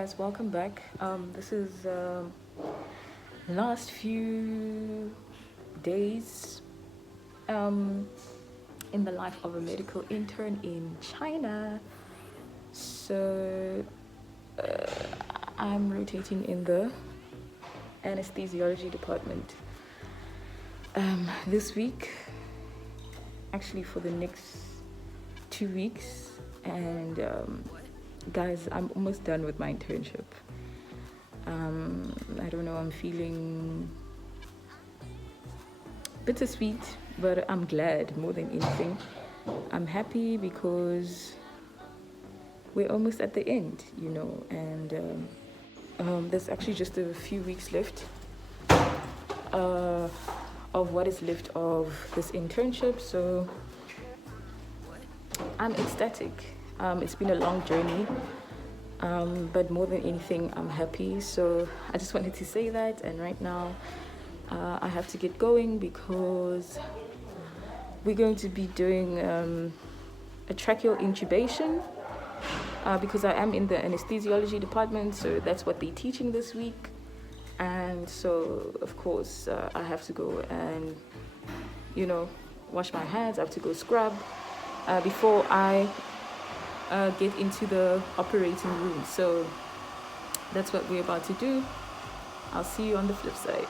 guys, welcome back. This is last few days in the life of a medical intern in China. So I'm rotating in the anesthesiology department this week, actually for the next 2 weeks, and guys, I'm almost done with my internship. I don't know, I'm feeling bittersweet, but I'm glad more than anything. I'm happy because we're almost at the end, and there's actually just a few weeks left of what is left of this internship, so I'm ecstatic. It's been a long journey, but more than anything, I'm happy. So I just wanted to say that, and right now I have to get going because we're going to be doing a tracheal intubation because I am in the anesthesiology department, so that's what they're teaching this week. And so, of course, I have to go and, wash my hands. I have to go scrub before I get into the operating room. So that's what we're about to do. I'll see you on the flip side.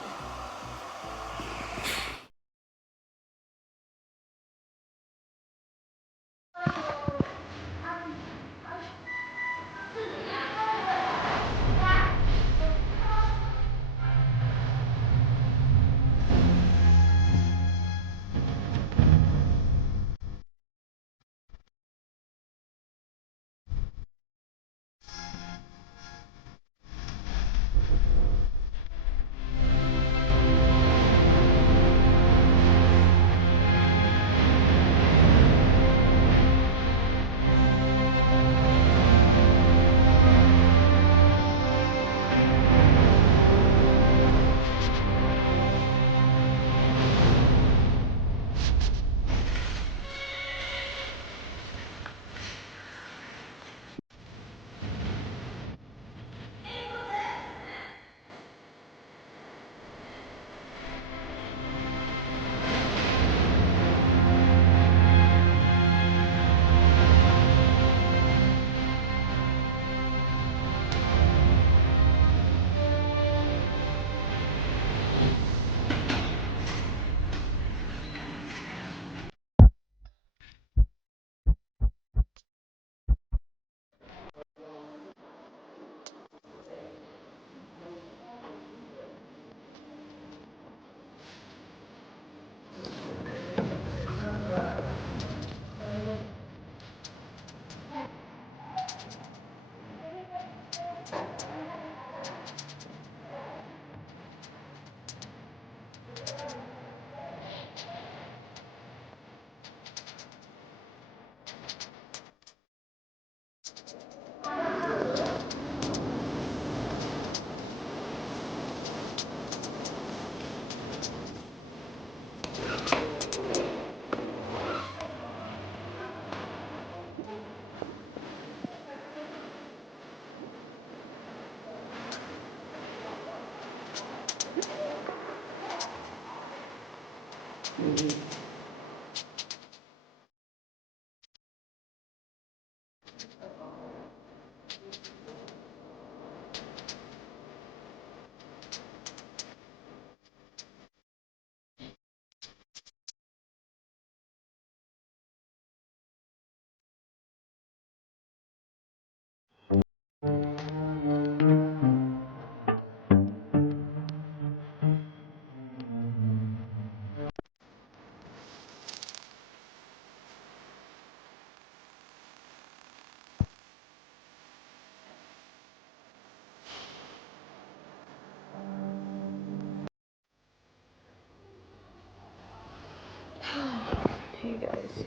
Hey guys,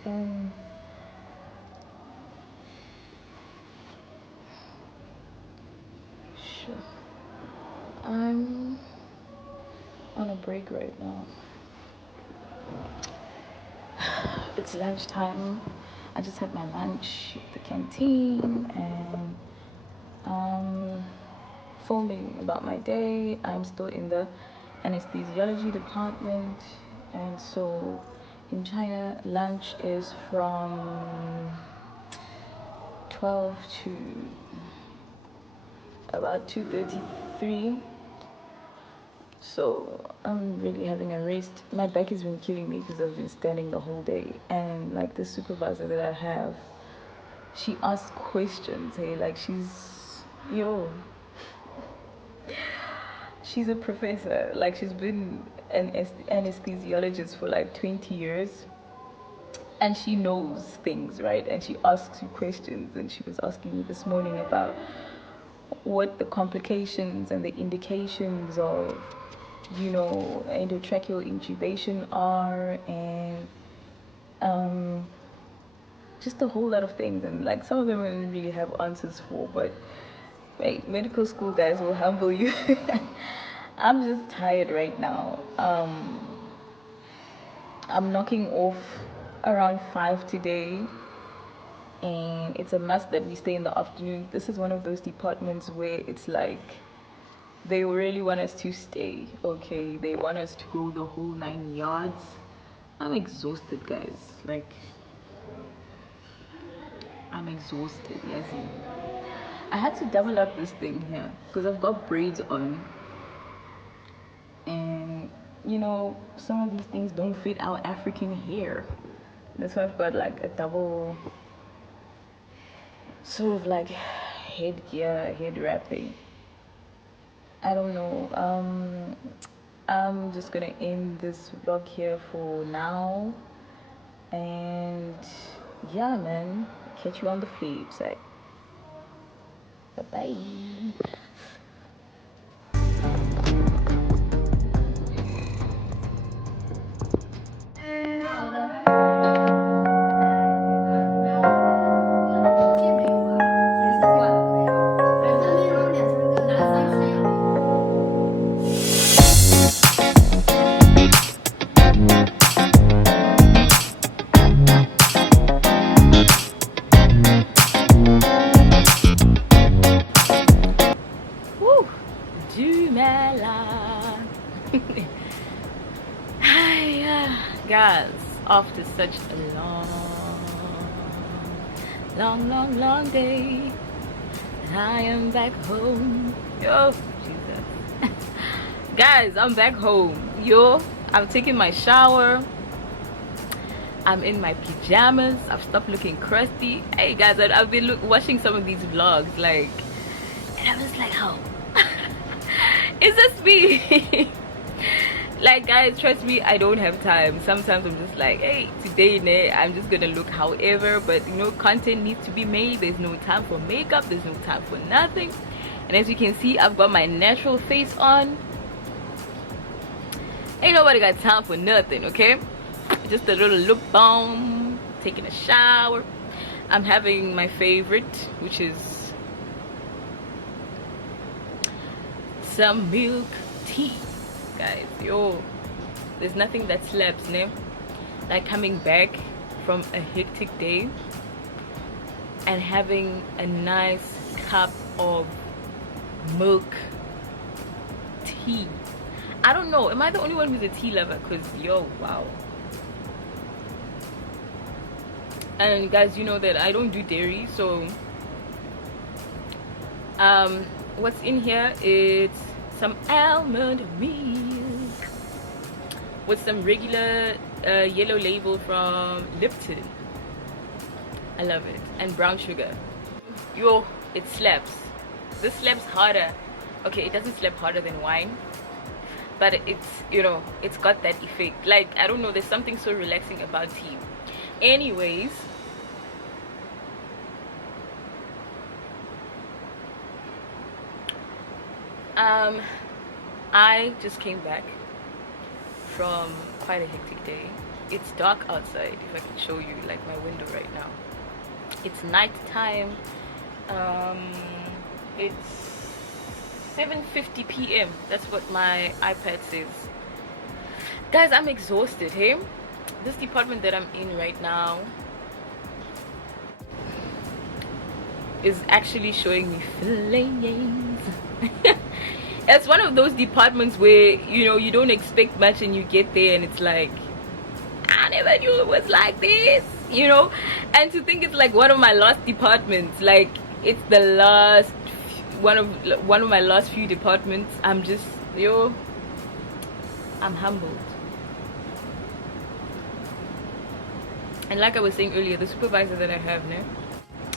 sure. I'm on a break right now. It's lunchtime. I just had my lunch at the canteen, and filming about my day. I'm still in the anesthesiology department, and so in China lunch is from 12 to about 2:33. So I'm really having a rest. My back has been killing me because I've been standing the whole day, and like the supervisor that I have, she asks questions. Hey, like she's a professor. Like she's been an anesthesiologist for like 20 years, and she knows things, right? And she asks you questions, and she was asking me this morning about what the complications and the indications of endotracheal intubation are, and just a whole lot of things. And like some of them I didn't really have answers for, but right, medical school guys will humble you. I'm just tired right now. I'm knocking off around 5 today, and it's a must that we stay in the afternoon. This is one of those departments where it's like they really want us to stay. Okay, they want us to go the whole 9 yards. I'm exhausted, guys. Like I'm exhausted. Yes, I had to double up this thing here because I've got braids on, and some of these things don't fit our African hair. That's why I've got like a double sort of like headgear, head wrapping. I don't know. I'm just gonna end this vlog here for now, and yeah, man, catch you on the flip side. Bye bye. Guys, after such a long day, and I am back home. Yo, Jesus. Guys, I'm back home. Yo, I'm taking my shower. I'm in my pajamas. I've stopped looking crusty. Hey guys, I've been watching some of these vlogs, like, and I was like, oh, is this me? Like, guys, trust me, I don't have time. Sometimes I'm just like, hey, today I'm just gonna look however, but content needs to be made. There's no time for makeup, there's no time for nothing. And as you can see, I've got my natural face on. Ain't nobody got time for nothing, okay? Just a little lip balm, taking a shower. I'm having my favorite, which is some milk tea. Guys, yo, there's nothing that slaps, ne? Like coming back from a hectic day and having a nice cup of milk tea. I don't know, am I the only one who's a tea lover? Because yo, wow. And guys, you know that I don't do dairy, so what's in here is some almond milk with some regular yellow label from Dept. I love it. And brown sugar. Yo, it slaps. This slaps harder. Okay, it doesn't slap harder than wine, but it's it's got that effect. Like, I don't know, there's something so relaxing about tea. Anyways, I just came back from quite a hectic day. It's dark outside. If I can show you like my window right now, it's night time. It's 7:50 p.m. that's what my iPad says. Guys, I'm exhausted. Hey, this department that I'm in right now is actually showing me fillets. it's one of those departments where, you know, you don't expect much and you get there and it's like, I never knew it was like this, you know. And to think it's like one of my last departments, like it's the last one of my last few departments. I'm just, I'm humbled. And like I was saying earlier, the supervisor that I have now,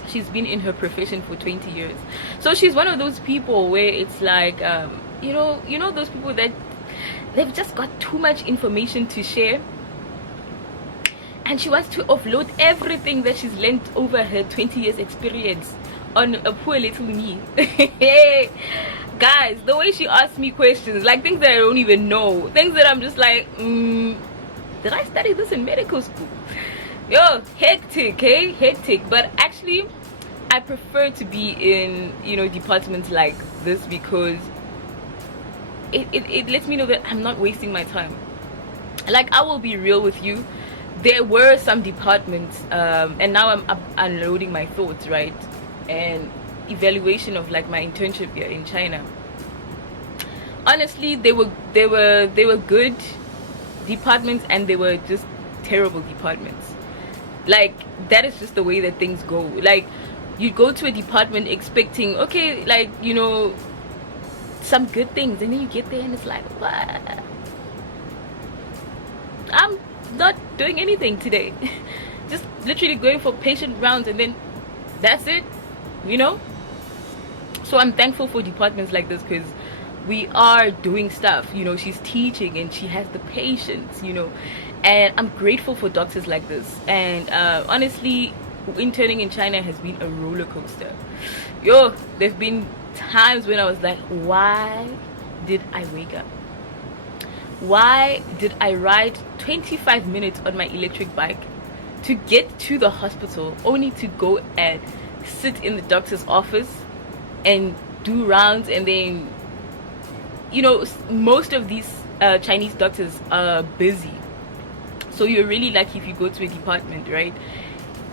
she's been in her profession for 20 years. So she's one of those people where it's like, you know those people that they've just got too much information to share, and she wants to offload everything that she's learned over her 20 years experience on a poor little me. Guys, the way she asks me questions, like things that I don't even know, things that I'm just like, did I study this in medical school? Yo, hectic, hey, hectic. But actually I prefer to be in, you know, departments like this because it lets me know that I'm not wasting my time. Like, I will be real with you, there were some departments, and now I'm unloading my thoughts, right, and evaluation of like my internship here in China. Honestly, they were good departments, and they were just terrible departments. Like, that is just the way that things go. Like, you go to a department expecting, okay, like, you know, some good things, and then you get there and it's like, what? I'm not doing anything today. Just literally going for patient rounds, and then that's it, you know. So I'm thankful for departments like this, because we are doing stuff, you know. She's teaching and she has the patience, you know, and I'm grateful for doctors like this. And honestly, interning in China has been a roller coaster. Yo, there've been times when I was like, why did I wake up? Why did I ride 25 minutes on my electric bike to get to the hospital, only to go and sit in the doctor's office and do rounds? And then, you know, most of these Chinese doctors are busy, so you're really lucky if you go to a department, right,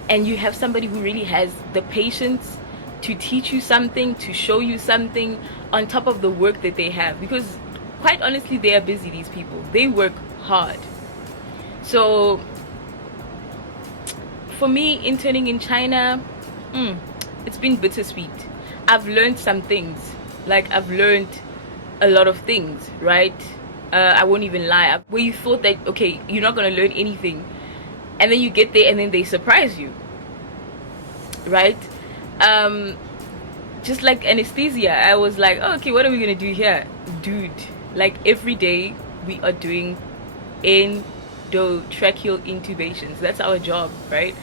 and you have somebody who really has the patience to teach you something, to show you something on top of the work that they have. Because quite honestly, they are busy, these people, they work hard. So for me, interning in China, it's been bittersweet. I've learned some things. Like, I've learned a lot of things, right? I won't even lie, where you thought that, okay, you're not gonna learn anything, and then you get there and then they surprise you, right? Just like anesthesia, I was like, oh, okay, what are we gonna do here? Dude, like every day we are doing endotracheal intubations. That's our job, right?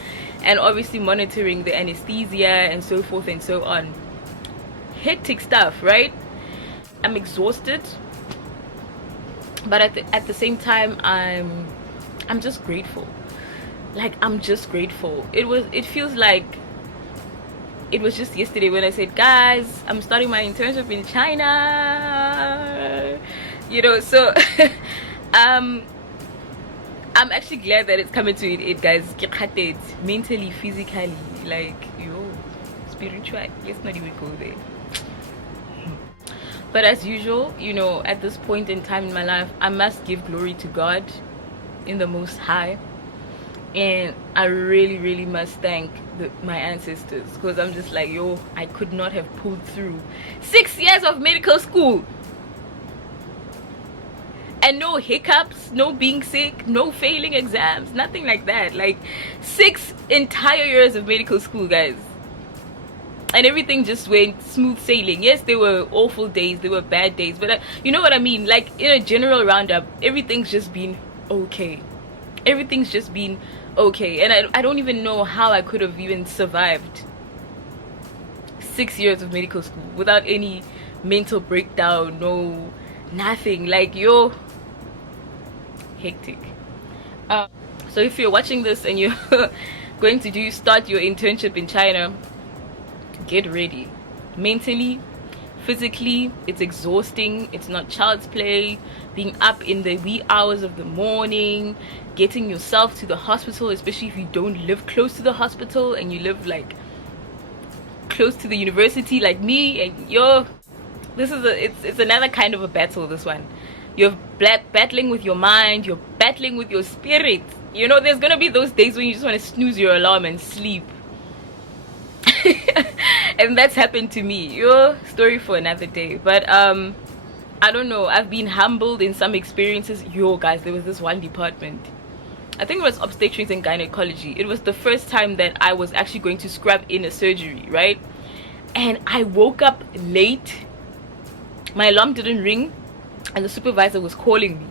And obviously monitoring the anesthesia and so forth and so on. Hectic stuff, right? I'm exhausted, but at the same time, I'm just grateful. Like, I'm just grateful. It feels like it was just yesterday when I said, guys, I'm starting my internship in China, you know. So I'm actually glad that it's coming to it, guys. Mentally, physically, like, yo, spiritual, let's not even go there. But as usual, you know, at this point in time in my life, I must give glory to God in the Most High. And I really must thank my ancestors, because I'm just like, yo, I could not have pulled through 6 years of medical school. And no hiccups, no being sick, no failing exams, nothing like that. Like, 6 entire years of medical school, guys. And everything just went smooth sailing. Yes, there were awful days, there were bad days, but you know what I mean? Like, in a general roundup, everything's just been okay. Everything's just been okay. And I don't even know how I could have even survived 6 years of medical school without any mental breakdown, no, nothing. Like, yo, hectic. So if you're watching this and you're going to start your internship in China, get ready. Mentally, physically, it's exhausting. It's not child's play. Being up in the wee hours of the morning, getting yourself to the hospital, especially if you don't live close to the hospital and you live like close to the university like me, and yo, it's another kind of a battle, this one. You're battling with your mind, you're battling with your spirit. You know, there's gonna be those days when you just want to snooze your alarm and sleep. And that's happened to me. Your story for another day. But I don't know, I've been humbled in some experiences. Yo guys, there was this one department, I think it was obstetrics and gynecology. It was the first time that I was actually going to scrub in a surgery, right? And I woke up late, my alarm didn't ring, and the supervisor was calling me,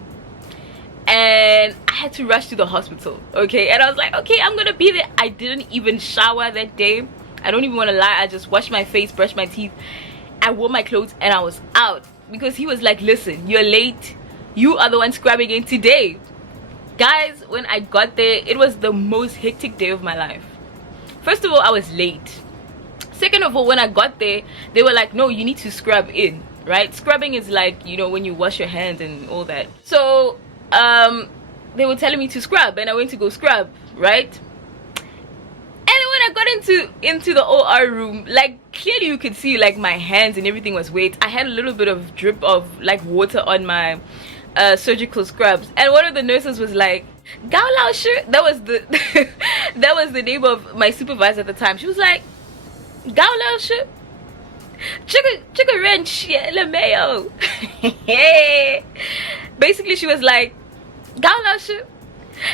and I had to rush to the hospital. Okay, and I was like, okay, I'm gonna be there. I didn't even shower that day. I don't even want to lie, I just washed my face, brushed my teeth, I wore my clothes, and I was out. Because he was like, listen, you're late, you are the one scrubbing in today. Guys, when I got there, it was the most hectic day of my life. First of all, I was late. Second of all, when I got there, they were like, no, you need to scrub in, right? Scrubbing is like, you know, when you wash your hands and all that. So they were telling me to scrub, and I went to go scrub, right? And when I got into the OR room, like clearly you could see like my hands and everything was wet. I had a little bit of drip of like water on my surgical scrubs, and one of the nurses was like, "Gao Lao Shi." That was the that was the name of my supervisor at the time. She was like, "Gao Lao Shi, chicken wrench, mayo." Basically, she was like, "Gao Lao Shi,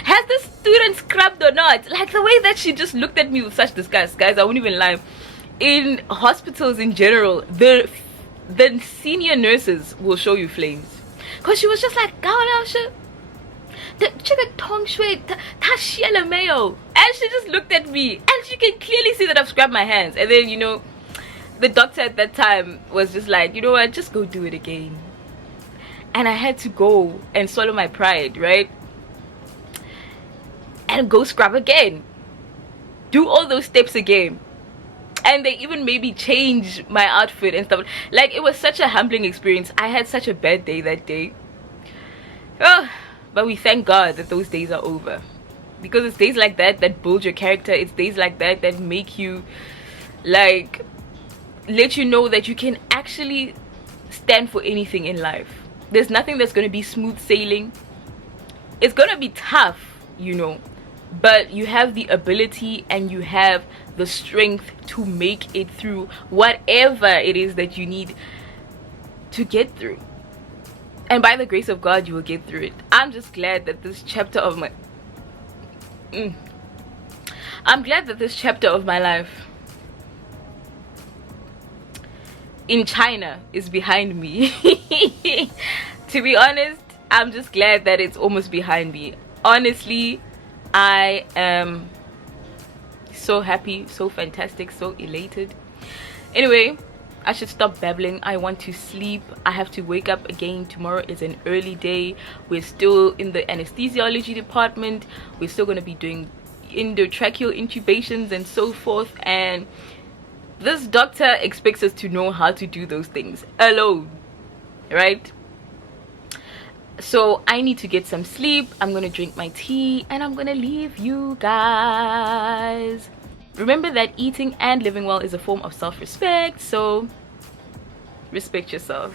has the student scrubbed or not?" Like the way that she just looked at me with such disgust. Guys, I won't even lie. In hospitals in general, the senior nurses will show you flames, because she was just like, "Gao Lao Shi, the chicken tong shui ta xiela mayo," and she just looked at me, and she can clearly see that I've scrubbed my hands. And then, you know, the doctor at that time was just like, you know what, just go do it again. And I had to go and swallow my pride, right? And go scrub again, do all those steps again. And they even made me change my outfit and stuff. Like, it was such a humbling experience. I had such a bad day that day. Oh, but we thank God that those days are over, because it's days like that that build your character. It's days like that that make you, like, let you know that you can actually stand for anything in life. There's nothing that's going to be smooth sailing. It's going to be tough, you know, but you have the ability and you have the strength to make it through whatever it is that you need to get through. And by the grace of God, you will get through it. I'm just glad that this chapter of my I'm glad that this chapter of my life in China is behind me. To be honest, I'm just glad that it's almost behind me. Honestly, I am so happy, so fantastic, so elated. Anyway, I should stop babbling. I want to sleep. I have to wake up again. Tomorrow is an early day. We're still in the anesthesiology department. We're still going to be doing endotracheal intubations and so forth, and this doctor expects us to know how to do those things alone, right? So I need to get some sleep. I'm gonna drink my tea and I'm gonna leave you guys. Remember that eating and living well is a form of self-respect, so respect yourself.